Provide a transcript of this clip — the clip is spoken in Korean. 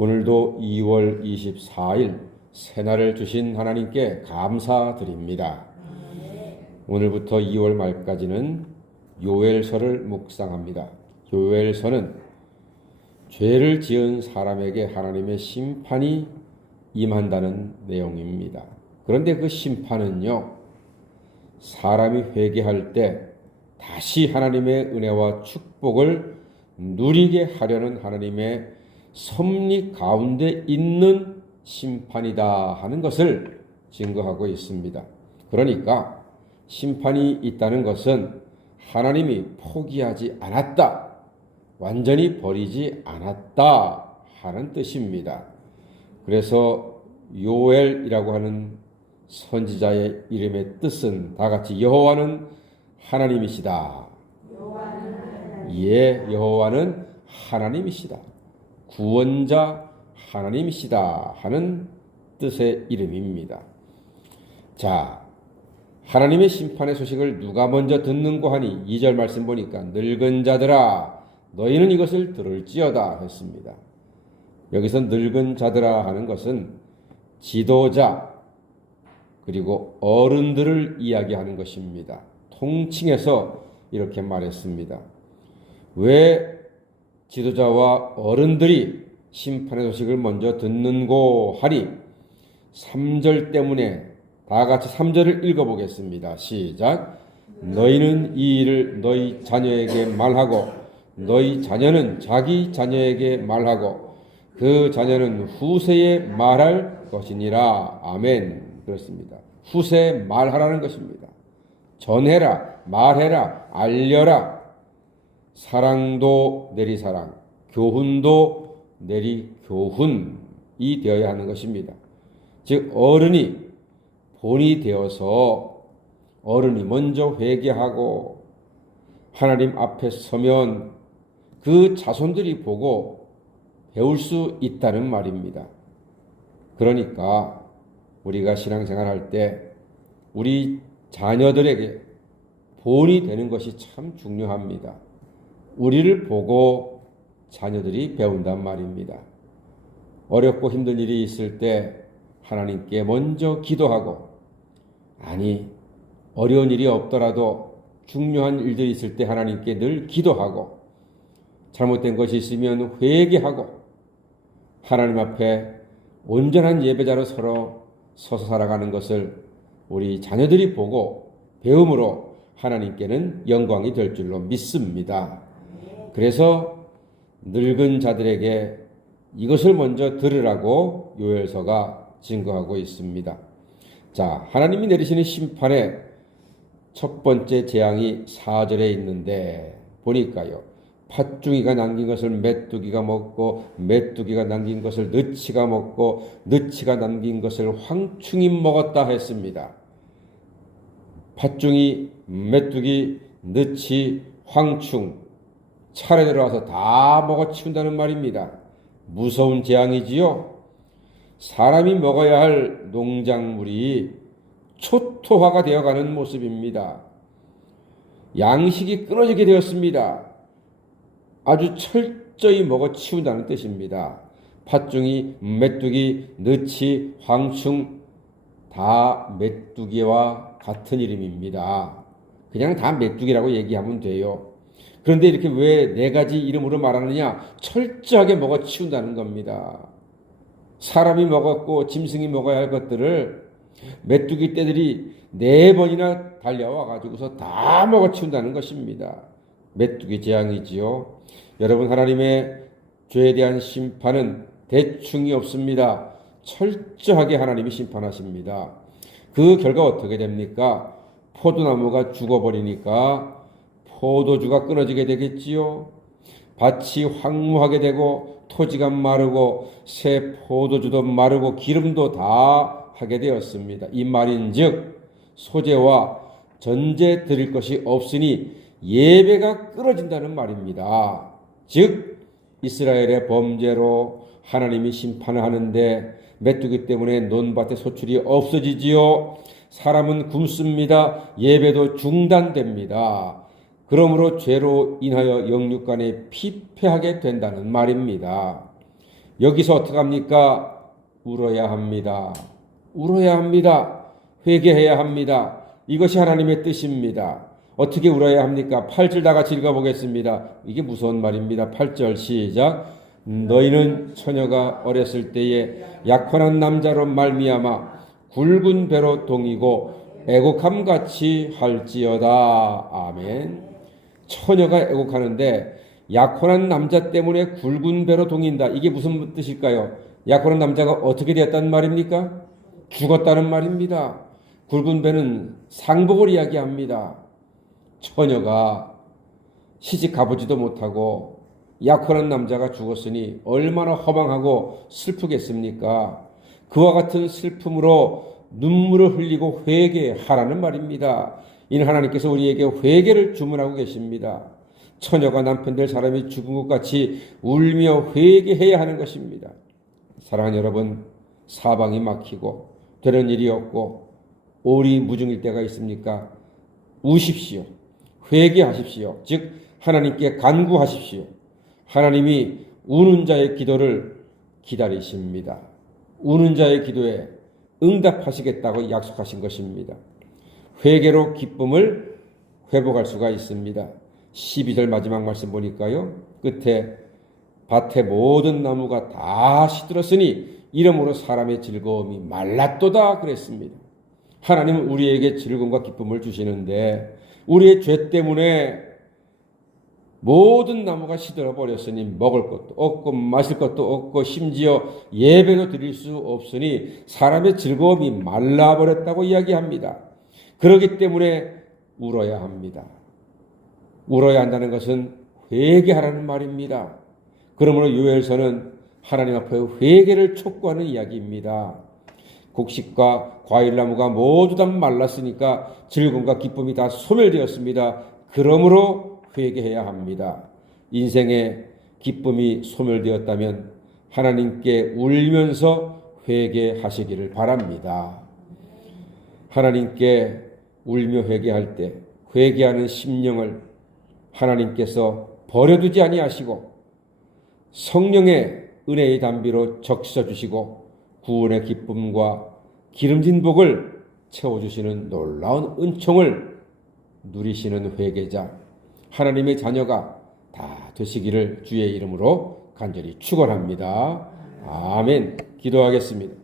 오늘도 2월 24일 새날을 주신 하나님께 감사드립니다. 오늘부터 2월 말까지는 요엘서를 묵상합니다. 요엘서는 죄를 지은 사람에게 하나님의 심판이 임한다는 내용입니다. 그런데 그 심판은요, 사람이 회개할 때 다시 하나님의 은혜와 축복을 누리게 하려는 하나님의 섭리 가운데 있는 심판이다 하는 것을 증거하고 있습니다. 그러니까 심판이 있다는 것은 하나님이 포기하지 않았다, 완전히 버리지 않았다 하는 뜻입니다. 그래서 요엘이라고 하는 선지자의 이름의 뜻은 다 같이 여호와는 하나님이시다. 예, 여호와는 하나님이시다. 구원자 하나님이시다 하는 뜻의 이름입니다. 자, 하나님의 심판의 소식을 누가 먼저 듣는고 하니 2절 말씀 보니까 늙은 자들아 너희는 이것을 들을지어다 했습니다. 여기서 늙은 자들아 하는 것은 지도자 그리고 어른들을 이야기하는 것입니다. 통칭해서 이렇게 말했습니다. 왜 지도자와 어른들이 심판의 소식을 먼저 듣는고 하니 3절 때문에 다 같이 3절을 읽어보겠습니다. 시작. 너희는 이 일을 너희 자녀에게 말하고 너희 자녀는 자기 자녀에게 말하고 그 자녀는 후세에 말할 것이니라. 아멘. 그렇습니다. 후세에 말하라는 것입니다. 전해라, 말해라, 알려라. 사랑도 내리사랑, 교훈도 내리교훈이 되어야 하는 것입니다. 즉 어른이 본이 되어서 어른이 먼저 회개하고 하나님 앞에 서면 그 자손들이 보고 배울 수 있다는 말입니다. 그러니까 우리가 신앙생활할 때 우리 자녀들에게 본이 되는 것이 참 중요합니다. 우리를 보고 자녀들이 배운단 말입니다. 어렵고 힘든 일이 있을 때 하나님께 먼저 기도하고, 아니 어려운 일이 없더라도 중요한 일들이 있을 때 하나님께 늘 기도하고, 잘못된 것이 있으면 회개하고 하나님 앞에 온전한 예배자로 서로 서서 살아가는 것을 우리 자녀들이 보고 배움으로 하나님께는 영광이 될 줄로 믿습니다. 그래서 늙은 자들에게 이것을 먼저 들으라고 요엘서가 증거하고 있습니다. 자, 하나님이 내리시는 심판의 첫 번째 재앙이 4절에 있는데 보니까요, 팥중이가 남긴 것을 메뚜기가 먹고 메뚜기가 남긴 것을 느치가 먹고 느치가 남긴 것을 황충이 먹었다 했습니다. 팥중이, 메뚜기, 느치, 황충 차례대로 와서 다 먹어치운다는 말입니다. 무서운 재앙이지요. 사람이 먹어야 할 농작물이 초토화가 되어가는 모습입니다. 양식이 끊어지게 되었습니다. 아주 철저히 먹어치운다는 뜻입니다. 팥중이, 메뚜기, 느치, 황충 다 메뚜기와 같은 이름입니다. 그냥 다 메뚜기라고 얘기하면 돼요. 그런데 이렇게 왜 4가지 이름으로 말하느냐? 철저하게 먹어치운다는 겁니다. 사람이 먹었고 짐승이 먹어야 할 것들을 메뚜기 떼들이 4번이나 달려와 가지고서 다 먹어치운다는 것입니다. 메뚜기 재앙이지요. 여러분, 하나님의 죄에 대한 심판은 대충이 없습니다. 철저하게 하나님이 심판하십니다. 그 결과 어떻게 됩니까? 포도나무가 죽어버리니까 포도주가 끊어지게 되겠지요. 밭이 황무하게 되고 토지가 마르고 새 포도주도 마르고 기름도 다 하게 되었습니다. 이 말인즉 소재와 전제 드릴 것이 없으니 예배가 끊어진다는 말입니다. 즉 이스라엘의 범죄로 하나님이 심판을 하는데 메뚜기 때문에 논밭의 소출이 없어지지요. 사람은 굶습니다. 예배도 중단됩니다. 그러므로 죄로 인하여 영육간에 피폐하게 된다는 말입니다. 여기서 어떻게 합니까? 울어야 합니다. 울어야 합니다. 회개해야 합니다. 이것이 하나님의 뜻입니다. 어떻게 울어야 합니까? 8절 다 같이 읽어보겠습니다. 이게 무서운 말입니다. 8절 시작. 너희는 처녀가 어렸을 때에 약혼한 남자로 말미암아 굵은 배로 동이고 애곡함같이 할지어다. 아멘. 처녀가 애곡하는데 약혼한 남자 때문에 굵은 배로 동인다. 이게 무슨 뜻일까요? 약혼한 남자가 어떻게 되었단 말입니까? 죽었다는 말입니다. 굵은 배는 상복을 이야기합니다. 처녀가 시집 가보지도 못하고 약혼한 남자가 죽었으니 얼마나 허망하고 슬프겠습니까? 그와 같은 슬픔으로 눈물을 흘리고 회개하라는 말입니다. 이는 하나님께서 우리에게 회개를 주문하고 계십니다. 처녀가 남편 될 사람이 죽은 것 같이 울며 회개해야 하는 것입니다. 사랑하는 여러분, 사방이 막히고 되는 일이 없고 오리 무중일 때가 있습니까? 우십시오. 회개하십시오. 즉 하나님께 간구하십시오. 하나님이 우는 자의 기도를 기다리십니다. 우는 자의 기도에 응답하시겠다고 약속하신 것입니다. 회개로 기쁨을 회복할 수가 있습니다. 12절 마지막 말씀 보니까요. 끝에 밭의 모든 나무가 다 시들었으니 이러므로 사람의 즐거움이 말랐도다 그랬습니다. 하나님은 우리에게 즐거움과 기쁨을 주시는데 우리의 죄 때문에 모든 나무가 시들어 버렸으니 먹을 것도 없고 마실 것도 없고 심지어 예배도 드릴 수 없으니 사람의 즐거움이 말라버렸다고 이야기합니다. 그렇기 때문에 울어야 합니다. 울어야 한다는 것은 회개하라는 말입니다. 그러므로 요엘서는 하나님 앞에 회개를 촉구하는 이야기입니다. 곡식과 과일나무가 모두 다 말랐으니까 즐거움과 기쁨이 다 소멸되었습니다. 그러므로 회개해야 합니다. 인생의 기쁨이 소멸되었다면 하나님께 울면서 회개하시기를 바랍니다. 하나님께 울며 회개할 때 회개하는 심령을 하나님께서 버려두지 아니하시고 성령의 은혜의 담비로 적셔주시고 구원의 기쁨과 기름진 복을 채워주시는 놀라운 은총을 누리시는 회개자 하나님의 자녀가 다 되시기를 주의 이름으로 간절히 축원합니다. 아멘. 기도하겠습니다.